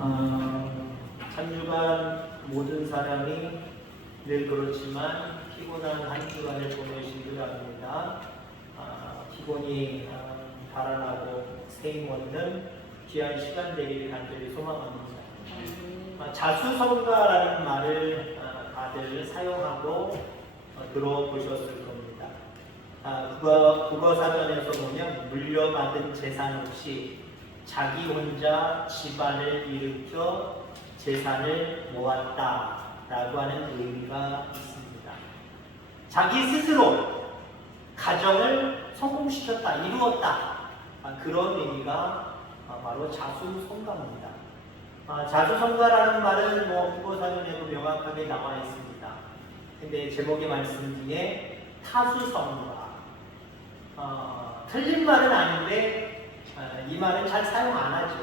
한 주간 모든 사람이 늘 그렇지만 피곤한 한 주간을 보내시기를 합니다. 피곤이 달아나고 새 얻는 귀한 시간 되기를 간절히 소망합니다. 자수성가라는 말을 다들 사용하고 들어보셨을 겁니다. 국어사전에서 보면 물려받은 재산 없이 자기 혼자 집안을 일으켜 재산을 모았다라고 하는 의미가 있습니다. 자기 스스로 가정을 성공시켰다, 이루었다, 그런 의미가 바로 자수성가입니다. 자수성가라는 말은 국어사전에도 명확하게 나와 있습니다. 근데 제목의 말씀 중에 타수성가, 틀린 말은 아닌데 이 말은 잘 사용 안 하죠.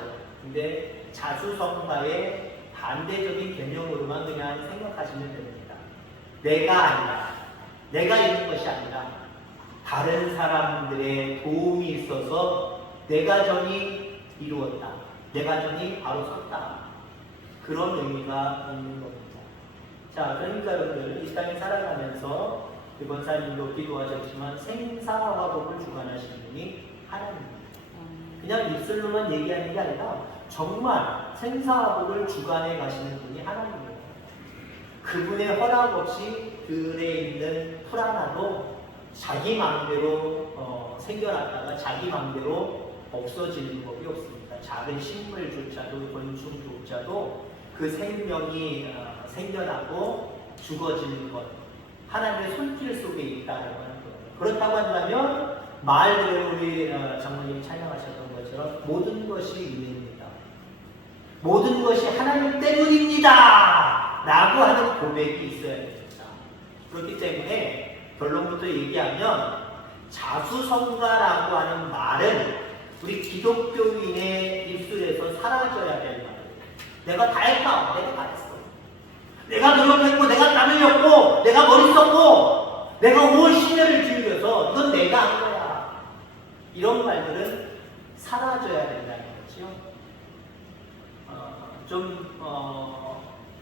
근데 자수성가의 반대적인 개념으로만 그냥 생각하시면 됩니다. 내가 아니라, 내가 있는 것이 아니라 다른 사람들의 도움이 있어서 내 가정이 이루었다, 내 가정이 바로 섰다, 그런 의미가 있는 겁니다. 자, 그러니까 여러분들 이 땅에 살아가면서 이번 사님도 기도하셨지만 생사화복을 주관하시는 분이 하나님입니다. 그냥 입술로만 얘기하는 게 아니라 정말 생사화복을 주관해 가시는 분이 하나님이에요. 그분의 허락 없이 들에 있는 풀 하나도 자기 마음대로 생겨났다가 자기 마음대로 없어지는 법이 없습니다. 작은 식물조차도 곤충조차도 그 생명이 생겨나고 죽어지는 것, 하나님의 손길 속에 있다는 거예요. 그렇다고 한다면 말 그대로 우리 장로님 찬양하셨던 것처럼 모든 것이 은혜입니다. 모든 것이 하나님 때문입니다 라고 하는 고백이 있어야 됩니다. 그렇기 때문에 결론부터 얘기하면 자수성가라고 하는 말은 우리 기독교인의 입술에서 사라져야 될 말이에요. 내가 다 했다, 내가 다 했어, 내가 노력했고, 내가 땀 흘렸고, 내가 머리 썼고, 내가 온 심혈을 기울여서 이건 내가 한 거야, 이런 말들은 사라져야 된다는 거죠.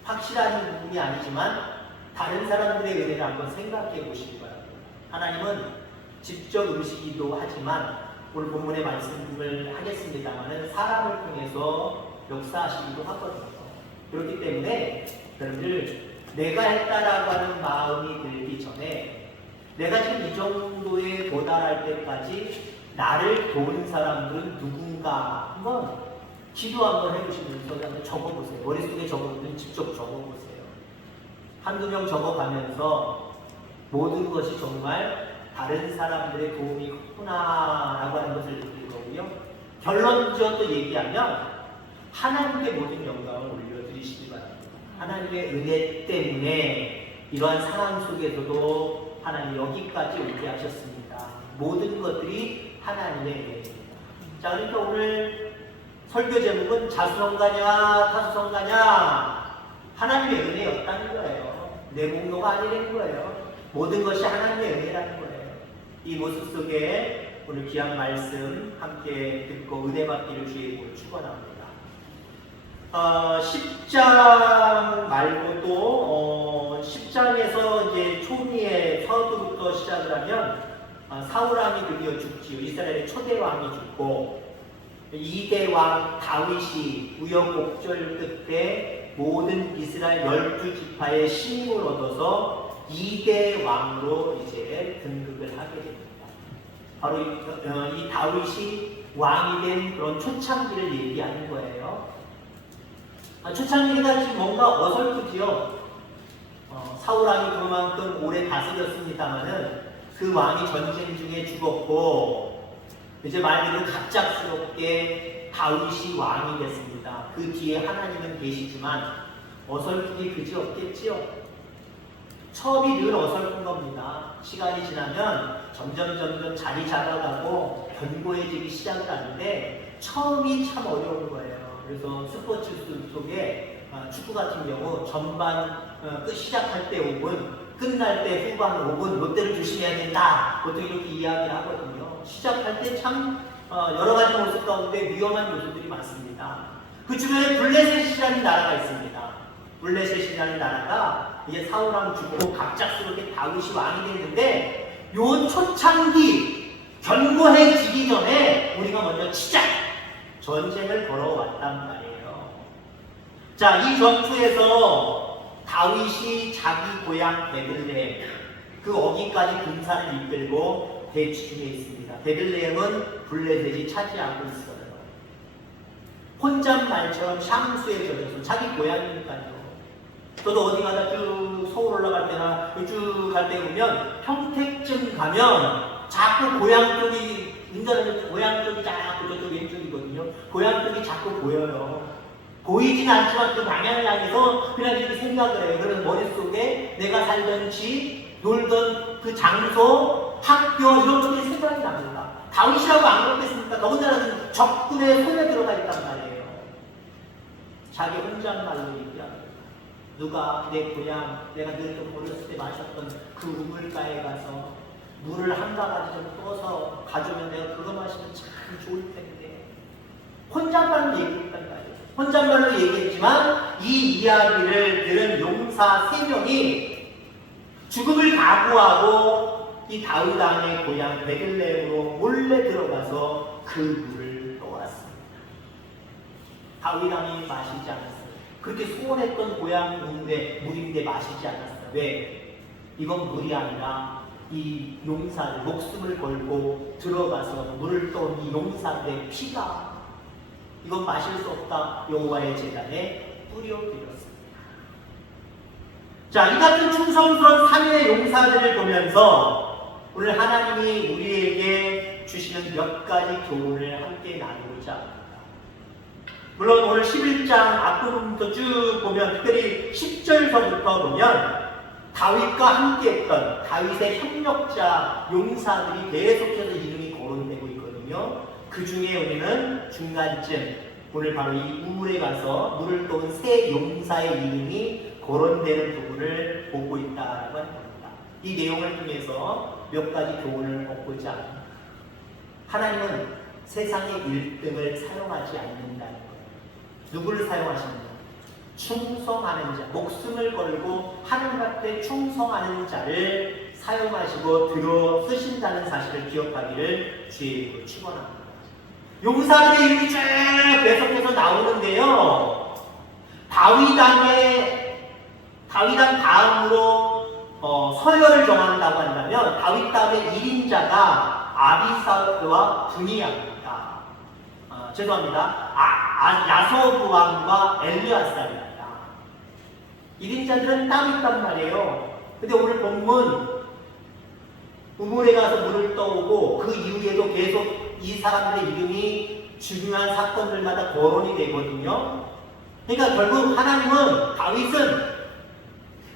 확실한 부분이 아니지만 다른 사람들의 은혜를 한번 생각해 보시기 바랍니다. 하나님은 직접 음식이기도 하지만 오늘 본문의 말씀을 하겠습니다만 사람을 통해서 역사하시기도 하거든요. 그렇기 때문에 여러분들 내가 했다라고 하는 마음이 들기 전에 내가 지금 이 정도에 도달할 때까지 나를 도운 사람들은 누군가 한번 기도 한번 해보시면서 한번 적어보세요. 머릿속에 적어보면 직접 적어보세요. 한두 명 적어가면서 모든 것이 정말 다른 사람들의 도움이 컸구나라고 하는 것을 느낄 거고요. 결론적으로 얘기하면 하나님께 모든 영광을 올려드리시기 바랍니다. 하나님의 은혜 때문에 이러한 상황 속에서도 하나님 여기까지 오게 하셨습니다. 모든 것들이 하나님의 은혜입니다. 자, 그러니까 오늘 설교 제목은 자수성가냐 타수성가냐, 하나님의 은혜였다는 거예요. 내 공로가 아니라는 거예요. 모든 것이 하나님의 은혜라는 거예요. 이 모습 속에 오늘 귀한 말씀 함께 듣고 은혜 받기를 주의 이름으로 축원합니다. 10장 말고도 10장에서 이제 초기에 서두부터 시작을 하면 사울왕이 드디어 죽지요. 이스라엘의 초대 왕이 죽고 2대 왕 다윗이 우여곡절 끝에 모든 이스라엘 12지파의 신임을 얻어서 2대 왕으로 이제 등극을 하게 됩니다. 바로 이 다윗이 왕이 된 그런 초창기를 얘기하는 거예요. 초창기가 지금 뭔가 어설프지요. 사울왕이 그만큼 오래 다스렸습니다만은 그 왕이 전쟁 중에 죽었고 이제 말 그대로 갑작스럽게 다윗이 왕이 됐습니다. 그 뒤에 하나님은 계시지만 어설프기 그지 없겠지요. 처음이 늘 어설픈 겁니다. 시간이 지나면 점점 자리 잡아가고 견고해지기 시작을 하는데 처음이 참 어려운 거예요. 그래서 스포츠 속에 축구 같은 경우 전반 시작할 때 5분, 끝날 때 후반 5분, 롯데를 조심해야 된다, 보통 이렇게 이야기를 하거든요. 시작할 때 참 여러 가지 모습 가운데 위험한 요소들이 많습니다. 그 주변에 블레셋이 블레셋이라는 나라가 있습니다. 블레셋이라는 나라가 이제 사울왕 죽고 갑작스럽게 다윗이 왕이 됐는데 요 초창기 견고해지기 전에 우리가 먼저 치자! 전쟁을 걸어왔단 말이에요. 자, 이 전투에서 다윗이 자기 고향 베들레헴 그 어기까지 군사를 이끌고 대치 중에 있습니다. 베들레헴은 블레셋이 차지하고 있어요. 혼잣말처럼 샹수에 젖어서 자기 고향이니까요. 저도 어디 가다 쭉 서울 올라갈 때나 쭉 갈 때 보면 평택쯤 가면 자꾸 고향 쪽이 운전하는 고향 쪽이 자꾸 저쪽 왼쪽이거든요. 고향 쪽이 자꾸 보여요. 보이진 않지만 그 방향을 향해서 그냥 이렇게 생각을 해요. 그래서 머릿속에 내가 살던 집, 놀던 그 장소, 학교 이런 것들이 생각이 납니다. 다윗이라고 안 그렇겠습니까? 더군다나 적군의 손에 들어가 있단 말이에요. 자기 혼잣말로 얘기합니다. 누가 내 고향, 내가 늘 어렸을 때 마셨던 그 우물가에 가서 물을 한 바가지 좀 떠서 가져오면 내가 그거 마시면 참 좋을 텐데. 혼잣말로 얘기했단 말이에요. 혼잣말로 얘기했지만 이 이야기를 들은 용사 3명이 죽음을 각오하고 이 다윗 왕의 고향 베들레헴으로 몰래 들어가서 그 물을 떠왔습니다. 다윗 왕이 마시지 않았어요. 그렇게 소원했던 고향 물인데 마시지 않았어요. 왜? 이건 물이 아니라 이 용사들 목숨을 걸고 들어가서 물을 떠온 이 용사들의 피가 이건 마실 수 없다. 여호와의 제단에 뿌려드렸습니다. 자, 이 같은 충성스러운 3위의 용사들을 보면서 오늘 하나님이 우리에게 주시는 몇 가지 교훈을 함께 나누고자 합니다. 물론 오늘 11장 앞부분부터 쭉 보면 특별히 10절서부터 보면 다윗과 함께했던 다윗의 협력자 용사들이 계속해서 이름이 거론되고 있거든요. 그 중에 우리는 중간쯤 오늘 바로 이 우물에 가서 물을 떠온 세 용사의 이름이 거론되는 부분을 보고 있다라고 합니다. 이 내용을 통해서 몇 가지 교훈을 얻고자 합니다. 하나님은 세상의 1등을 사용하지 않는다는 거예요. 누구를 사용하십니까? 충성하는 자, 목숨을 걸고 하나님 앞에 충성하는 자를 사용하시고 들어 쓰신다는 사실을 기억하기를 주의 축원합니다. 용사들의 이름이 쭉 계속해서 나오는데요. 다윗왕 다음으로 서열을 정한다고 한다면 다윗 다음에 1인자가 아비사와 분이야입니다. 죄송합니다. 야소부 왕과 엘르아살입니다. 1인자들은 따로 있단 말이에요. 근데 오늘 본문 우물에 가서 물을 떠오고 그 이후에도 계속 이 사람들의 이름이 중요한 사건들마다 거론이 되거든요. 그러니까 결국 하나님은 다윗은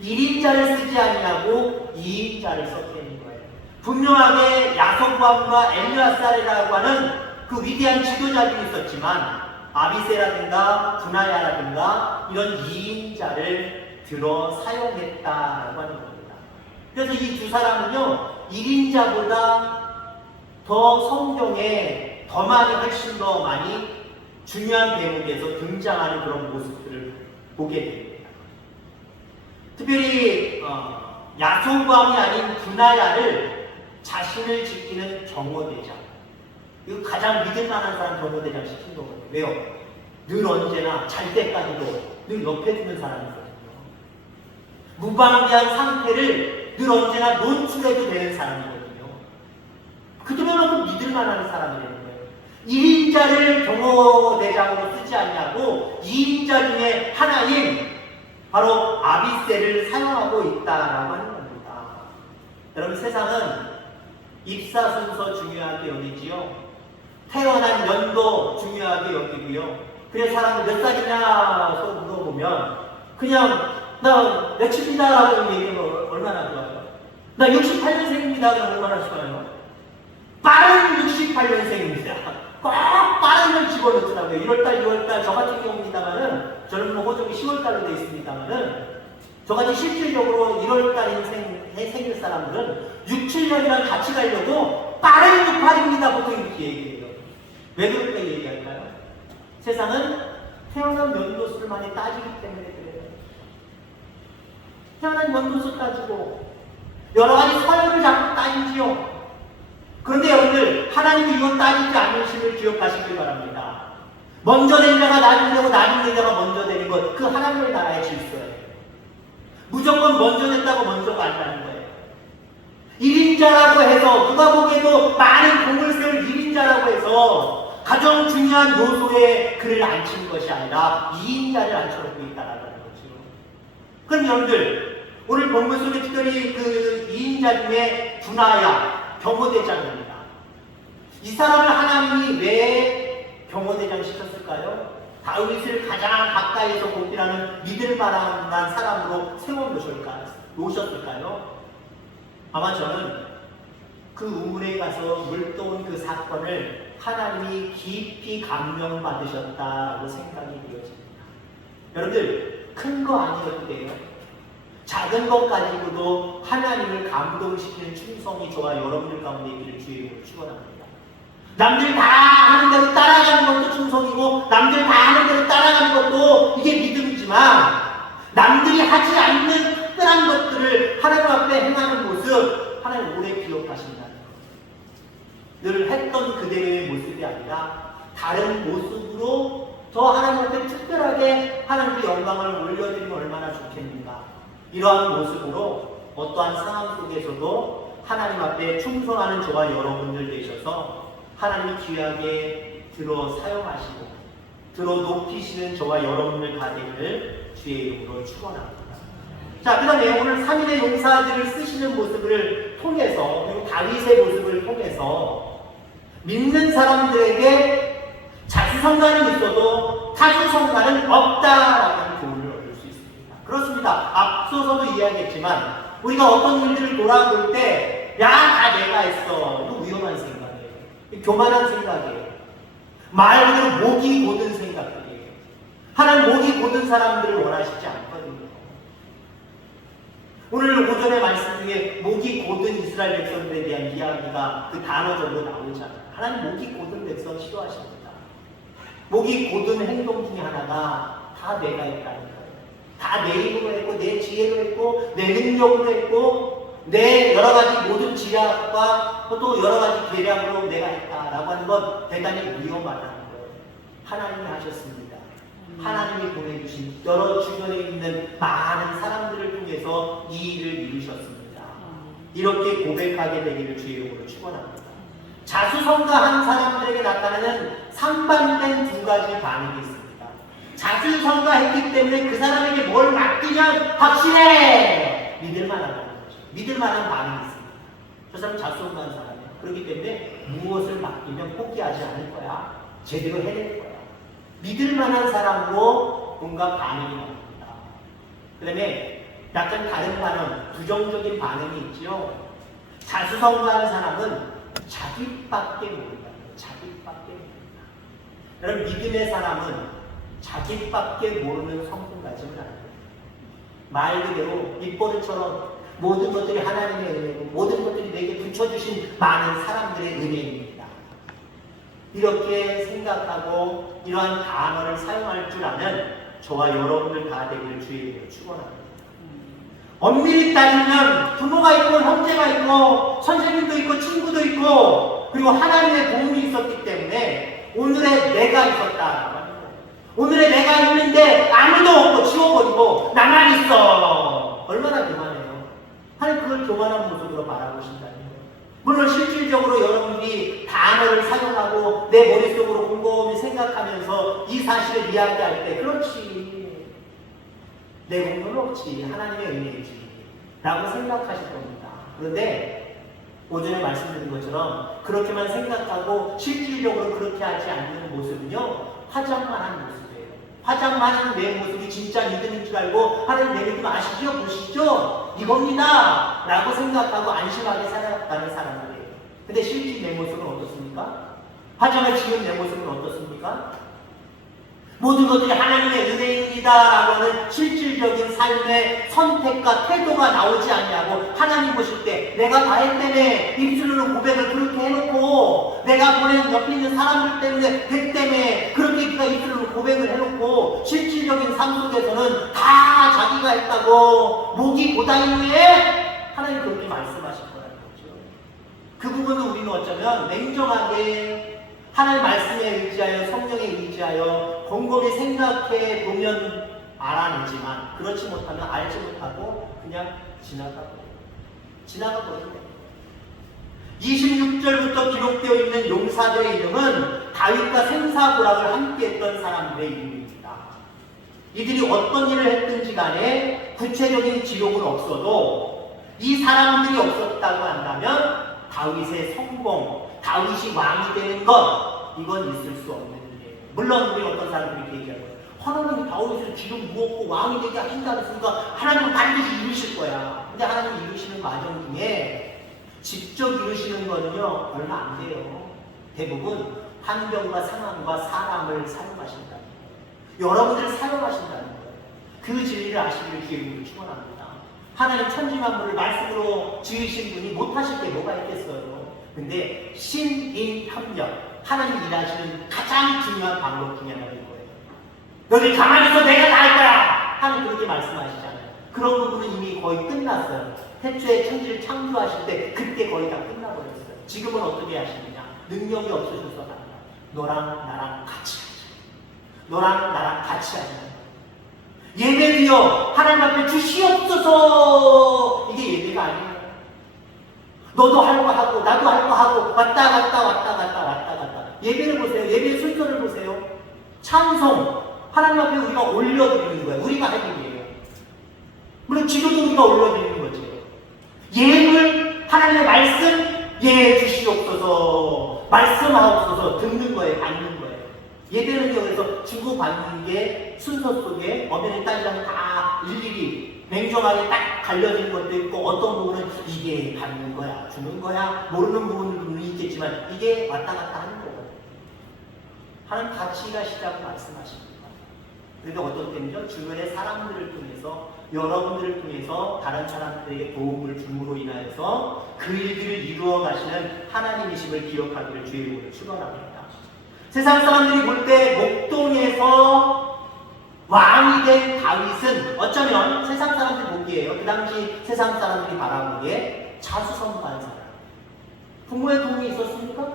1인자를 쓰지 아니하고 2인자를 썼다는 거예요. 분명하게 야소부왕과 엘르아살이라고 하는 그 위대한 지도자들이 있었지만 아비세라든가 분하야라든가 이런 2인자를 들어 사용했다라고 하는 겁니다. 그래서 이 두 사람은요 1인자보다 더 성경에 더 많이 훨씬 더 많이 중요한 대목에서 등장하는 그런 모습들을 보게 됩니다. 특별히 야소부왕이 아닌 분하야를 자신을 지키는 경호대장, 이거 가장 믿을만한 사람 경호대장 시킨 거거든요. 왜요? 늘 언제나 잘 때까지도 늘 옆에 두는 사람이거든요. 무방비한 상태를 늘 언제나 노출해도 되는 사람이거든요. 그들만큼 믿을만한 사람이라는 거예요. 1인자를 경호대장으로 쓰지 않냐고 2인자 중에 하나인 바로 아비세를 사용하고 있다라고 하는 겁니다. 여러분, 세상은 입사 순서 중요하게 여기지요. 태어난 연도 중요하게 여기고요. 그래서 사람들 몇 살이냐고 물어보면 그냥 나 며칠이다 라고 얘기하면 얼마나 좋아요? 나 68년생입니다. 그럼 얼마나 좋아요? 빠른 68년생입니다. 꼭 빠른 걸 집어넣더라고요. 1월달, 2월달 저 같은 경우입니다만은 저는 뭐 호적이 10월달로 되어 있습니다만은 저같이 실질적으로 1월달 생일 사람들은 6, 7년이랑 같이 가려고 빠른 68입니다. 보통 이렇게 얘기해요. 왜 그렇게 얘기할까요? 세상은 태어난 연도수를 많이 따지기 때문에 그래요. 태어난 연도수 따지고 여러 가지 서열을 자꾸 따지지요. 그런데 여러분들, 하나님이 이거 따지지 않으심을 기억하시길 바랍니다. 먼저 된 자가 나중 되고 나중 된 자가 먼저 되는 것, 그 하나님의 나라의 질서예요. 무조건 먼저 됐다고 먼저가 아니라는 거예요. 1인자라고 해서 누가 보기에도 많은 공을 세울 1인자라고 해서 가장 중요한 요소에 그를 앉힌 것이 아니라 2인자를 앉혀놓고 있다라는 거죠. 그럼 여러분들, 오늘 본문 속에 특별히 그 2인자 중에 두나야 경호대장입니다. 이 사람을 하나님이 왜 경호대장 시켰을까요? 다윗을 가장 가까이에서 보필하는 믿을 만한 사람으로 세워놓으셨을까요? 아마 저는 그 우물에 가서 물떠온 그 사건을 하나님이 깊이 감명받으셨다고 생각이 되어집니다. 여러분들, 큰 거 아니어도 돼요. 작은 것 가지고도 하나님을 감동시키는 충성이 저와 여러분들 가운데 있기를 주의 이름으로 축원합니다. 남들 다 하는 대로 따라가는 것도 충성이고, 남들 다 하는 대로 따라가는 것도 이게 믿음이지만, 남들이 하지 않는 특별한 것들을 하나님 앞에 행하는 모습, 하나님 오래 기억하신다는 것. 늘 했던 그대로의 모습이 아니라 다른 모습으로 더 하나님 앞에 특별하게 하나님의 영광을 올려드리면 얼마나 좋겠는가. 이러한 모습으로 어떠한 상황 속에서도 하나님 앞에 충성하는 저와 여러분들 되셔서 하나님이 귀하게 들어 사용하시고 들어 높이시는 저와 여러분들 다 되기를 주의 이름으로 축원합니다. 자, 그 다음에 오늘 3인의 용사들을 쓰시는 모습을 통해서, 그리고 다윗의 모습을 통해서 믿는 사람들에게 자수성가는 있어도 타주성가는 없다라는 교훈을 얻을 수 있습니다. 그렇습니다. 앞서서도 이야기했지만 우리가 어떤 일들을 돌아볼 때 야, 다 내가 했어. 이거 위험한 생각이에요. 교만한 생각이에요. 말 그대로 목이 고든 생각들이에요. 하나님 목이 고든 사람들을 원하시지 않거든요. 오늘 오전의 말씀 중에 목이 고든 이스라엘 백성들에 대한 이야기가 그 단어적으로 나오잖아요. 하나님 목이 고든 백성 싫어하십니다. 목이 고든 행동 중에 하나가 다 내가 했다는 거예요. 다 내 힘으로 했고, 내 지혜로 했고, 내 능력으로 했고, 내 여러 가지 모든 지략과 또 여러 가지 계략으로 내가 했다라고 하는 건 대단히 위험하다는 거예요. 하나님이 하셨습니다. 하나님이 보내주신 여러 주변에 있는 많은 사람들을 통해서 이 일을 이루셨습니다. 이렇게 고백하게 되기를 주의 이름으로 축원합니다. 자수성가한 사람들에게 나타나는 상반된 두 가지 반응이 있습니다. 자수성가했기 때문에 그 사람에게 뭘 맡기면 확실해! 믿을 만하다는 거죠. 믿을 만한 반응이 있습니다. 저 사람 자수성가한 사람이에요. 그렇기 때문에 무엇을 맡기면 포기하지 않을 거야. 제대로 해낼 거야. 믿을 만한 사람으로 뭔가 반응이 나옵니다. 그 다음에 약간 다른 반응, 부정적인 반응이 있죠. 자수성가하는 사람은 자기밖에 모른다. 자기밖에 모른다. 여러분, 믿음의 사람은 자기밖에 모르는 성품 가지면 안 돼요. 말 그대로 입버릇처럼 모든 것들이 하나님의 은혜고 모든 것들이 내게 붙여주신 많은 사람들의 은혜입니다. 이렇게 생각하고 이러한 단어를 사용할 줄 아는 저와 여러분들 다 되기를 주의 이름으로 축원합니다. 엄밀히 따지면 부모가 있고 형제가 있고 선생님도 있고 친구도 있고 그리고 하나님의 도움이 있었기 때문에 오늘의 내가 있었다. 오늘의 내가 있는데 아무도 없고 지워버리고 나만 있어. 얼마나 교만해요. 하나님 그걸 교만한 모습으로 바라보신다는 거예요. 물론 실질적으로 여러분이 단어를 사용하고 내 머릿속으로 곰곰이 생각하면서 이 사실을 이야기할 때 그렇지, 내 공로는 없지, 하나님의 은혜이지 라고 생각하실 겁니다. 그런데 오전에 말씀드린 것처럼 그렇게만 생각하고 실질적으로 그렇게 하지 않는 모습은요, 화장만 하는 모습이에요. 화장만 하는 내 모습이 진짜 믿음인 줄 알고 하나님 내 믿음 아시죠? 보시죠? 이겁니다 라고 생각하고 안심하게 살아가는 사람들이에요. 근데 실질 내 모습은 어떻습니까? 화장을 지은 내 모습은 어떻습니까? 모든 것들이 하나님의 은혜입니다라고 하는 실질적인 삶의 선택과 태도가 나오지 않냐고 하나님 보실 때 내가 다 했다며 입술로 고백을 그렇게 해놓고 내가 보낸 옆에 있는 사람들 때문에 때문에 그렇게 네가 입술로 고백을 해놓고 실질적인 삶 속에서는 다 자기가 했다고 목이 고다인 후에 하나님 그렇게 말씀하실 거라는 거죠. 그 부분은 우리는 어쩌면 냉정하게 하나님 말씀에 의지하여 성령에 의지하여 곰곰이 생각해 보면 알아내지만 그렇지 못하면 알지 못하고 그냥 지나가 버리는 거예요. 26절부터 기록되어 있는 용사들의 이름은 다윗과 생사고락을 함께했던 사람들의 이름입니다. 이들이 어떤 일을 했든지 간에 구체적인 기록은 없어도 이 사람들이 없었다고 한다면 다윗의 성공, 다윗이 왕이 되는 것, 이건 있을 수 없는 일이에요. 물론 우리 어떤 사람들이 얘기할 거예요. 하나님이 다윗을 기름 부었고 왕이 되게 하신다 그랬으니까 하나님은 반드시 이루실 거야. 근데 하나님이 이루시는 과정 중에 직접 이루시는 거는요 얼마 안 돼요. 대부분 환경과 상황과 사람을 사용하신다는 거예요. 여러분들을 사용하신다는 거예요. 그 진리를 아시기를 주의 축원합니다. 하나님 천지만물을 말씀으로 지으신 분이 못하실 게 뭐가 있겠어요. 근데 신인협력, 하나님 일하시는 가장 중요한 방법 중에 하나인 거예요. 너희 가만히 있어 내가 다 할 거야! 하나님 그렇게 말씀하시잖아요. 그런 부분은 이미 거의 끝났어요. 태초에 천지를 창조하실 때 그때 거의 다 끝나버렸어요. 지금은 어떻게 하시느냐? 능력이 없으셔서 아니라 너랑 나랑 같이 하자. 너랑 나랑 같이 하자. 예배비요 하나님 앞에 주시옵소서. 이게 예배가 아니에요. 너도 할 거 하고 나도 할 거 하고 왔다 갔다 예배를 보세요. 예배의 순서를 보세요. 찬송 하나님 앞에 우리가 올려드리는 거예요. 우리가 할 일이에요. 물론 기도도 우리가 올려드리는 거죠. 예물 하나님의 말씀 예해 주시옵소서. 말씀하옵소서. 듣는 거예요. 받는 거예요. 예배는 여기서 주고받는 게 순서 속에 엄연히 따지자면 다 일일이 냉정하게 딱 갈려진 것도 있고 어떤 부분은 이게 받는 거야 주는 거야 모르는 부분은 있겠지만 이게 왔다 갔다 하는 거거든요. 하나님 같이 일하시자고 말씀하십니다. 그런데 어떤 때는요 주변의 사람들을 통해서 여러분들을 통해서 다른 사람들에게 도움을 줌으로 인하여서 그 일들을 이루어 가시는 하나님이심을 기억하기를 주의 이름으로 축원합니다. 세상 사람들이 볼 때 목동에서 왕이 된 다윗은 어쩌면 세상 사람들이 보기에요. 그 당시 세상 사람들이 바라보기에 자수성가한 사람. 부모의 도움이 있었습니까?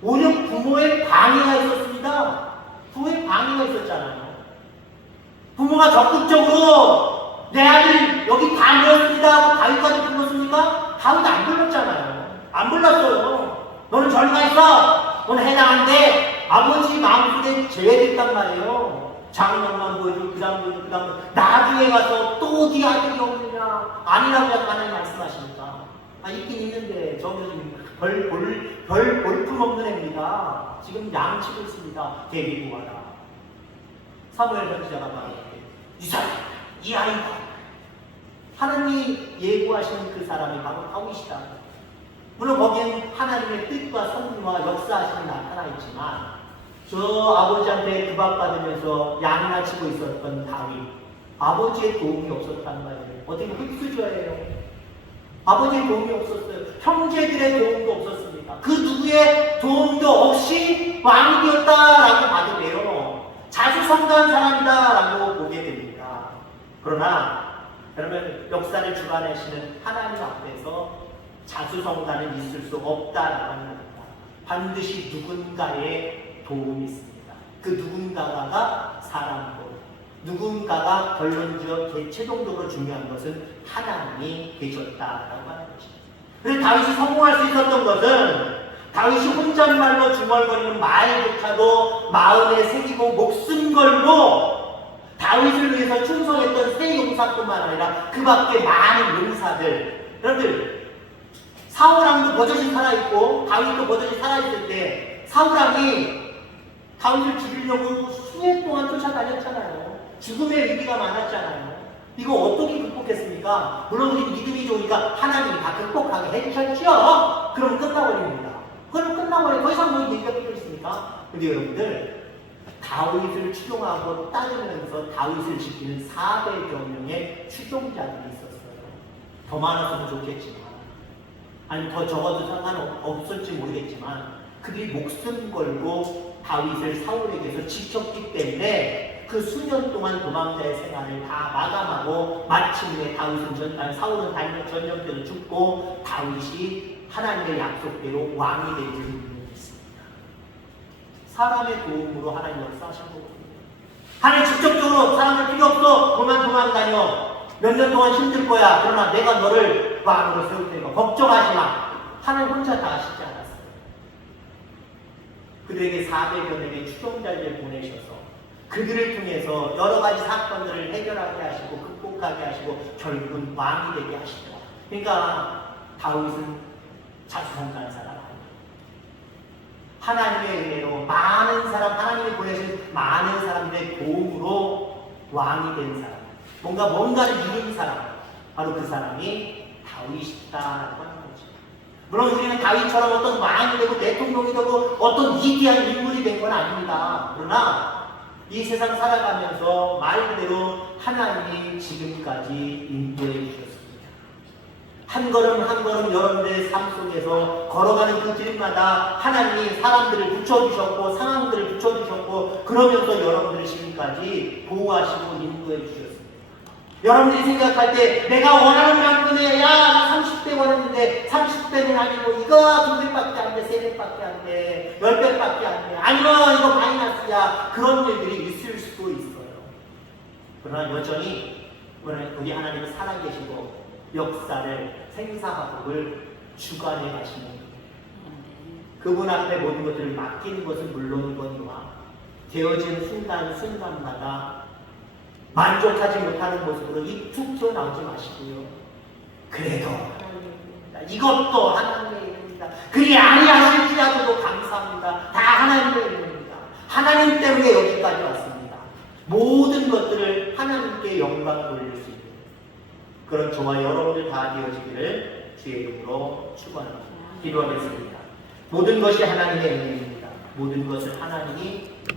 오히려 부모의 방해가 있었습니다. 부모의 방해가 있었잖아요. 부모가 적극적으로 내 아들 여기 다 모였습니다 하고 다윗까지 불렀습니까? 다윗 안 불렀잖아요. 안 불렀어요. 너는 저리 가 있어. 너는 해당한데 아버지 마음속에 제외됐단 말이에요. 장면만 보여주고 그 다음 보여주고 그 다음 나중에 가서 또 네 아들이 없느냐 아니라고 하나님 말씀하십니까? 있긴 있는데 저는 별 볼품 없는 애입니다. 지금 양치고 있습니다. 데리고 와라. 사무엘 선지자가 말하는데 이 사람 이 아이가 하나님이 예고하시는 그 사람이 바로 다윗이다. 물론 거기엔 하나님의 뜻과 성품과 역사하심이 나타나 있지만 저 아버지한테 구박받으면서 양이나 치고 있었던 다윗 아버지의 도움이 없었단 말이에요. 어떻게 흙수저예요. 아버지의 도움이 없었어요. 형제들의 도움도 없었습니다. 그 누구의 도움도 없이 왕이 되었다라고 봐도 돼요. 자수성가한 사람이다라고 보게 됩니다. 그러나 여러분 역사를 주관하시는 하나님 앞에서 자수성가는 있을 수 없다라고 합니다. 반드시 누군가의 도움이 있습니다. 그 누군가가 사람이고 누군가가 결론지어 최종적으로 중요한 것은 하나님이 계셨다라고 하는 것입니다. 그래서 다윗이 성공할 수 있었던 것은 다윗이 혼잣말로 중얼거리는 말조차도 마음에 새기고 목숨 걸고 다윗을 위해서 충성했던 세 용사뿐만 아니라 그 밖에 많은 용사들 여러분들 사울왕도 버젓이 살아있고 다윗도 버젓이 살아있을 때 사울왕이 다윗을 죽이려고 수년 동안 쫓아다녔잖아요. 죽음의 위기가 많았잖아요. 이거 어떻게 극복했습니까? 물론 우리 믿음이 좋으니까 하나님이 다 극복하게 해주셨죠? 그럼 끝나버립니다. 그럼 끝나버려요. 더 이상 뭐 얘기가 필요 있습니까? 근데 여러분들 다윗을 추종하고 따르면서 다윗을 지키는 400여 명의 추종자들이 있었어요. 더 많았으면 좋겠지만, 아니 더 적어도 상관없을지 모르겠지만, 그들이 목숨 걸고 다윗을 사울에게서 지켰기 때문에 그 수년 동안 도망자의 생활을 다 마감하고 마침내 사울은 전쟁터에서 죽고 다윗이 하나님의 약속대로 왕이 되는 일이 있습니다. 사람의 도움으로 하나님 역사하신 거거든요. 하나님 직접적으로 사람들 필요 없어. 도망 다녀. 몇 년 동안 힘들 거야. 그러나 내가 너를 왕으로 세울 테니까 걱정하지 마. 하나님 혼자 다 하시지 않았어요. 그들에게 400여 명의 추종자를 보내셔서 그들을 통해서 여러 가지 사건들을 해결하게 하시고 극복하게 하시고 결국은 왕이 되게 하시더라. 그러니까 다윗은 자수성가한 사람 아니에요. 하나님의 은혜로 많은 사람, 하나님이 보내신 많은 사람들의 도움으로 왕이 된 사람, 뭔가를 이룬 사람, 바로 그 사람이 다윗이다라고 하는 거죠. 물론 우리는 다윗처럼 어떤 왕이 되고 대통령이 되고 어떤 위대한 인물이 된 건 아닙니다. 그러나 이 세상 살아가면서 말 그대로 하나님이 지금까지 인도해 주셨습니다. 한 걸음 한 걸음 여러분들의 삶 속에서 걸어가는 그 길마다 하나님이 사람들을 붙여주셨고 상황들을 붙여주셨고 그러면서 여러분들을 지금까지 보호하시고 인도해 주셨습니다. 여러분들이 생각할 때 내가 원하는 만큼의 30배 원했는데 30배는 아니고 이거 2배밖에 안 돼, 3배밖에 안 돼, 10배밖에 안 돼, 아니면 이거 마이너스야, 그런 일들이 있을 수도 있어요. 그러나 여전히 우리 하나님은 살아계시고 역사를 생사화복을 주관해 가시는 그분 앞에 모든 것들을 맡기는 것은 물론이거니와 되어지는 순간순간마다 만족하지 못하는 모습으로 입 툭 튀어나오지 마시고요. 그래도 하나님의 일입니다. 이것도 하나님의 일입니다. 그리 아니하실지라도 감사합니다. 다 하나님의 일입니다. 하나님 때문에 여기까지 왔습니다. 모든 것들을 하나님께 영광 돌릴 수 있는 그런 저와 여러분들 다 되어지기를 주의 이름으로 축원합니다. 기도하겠습니다. 모든 것이 하나님의 은혜입니다. 모든 것을 하나님이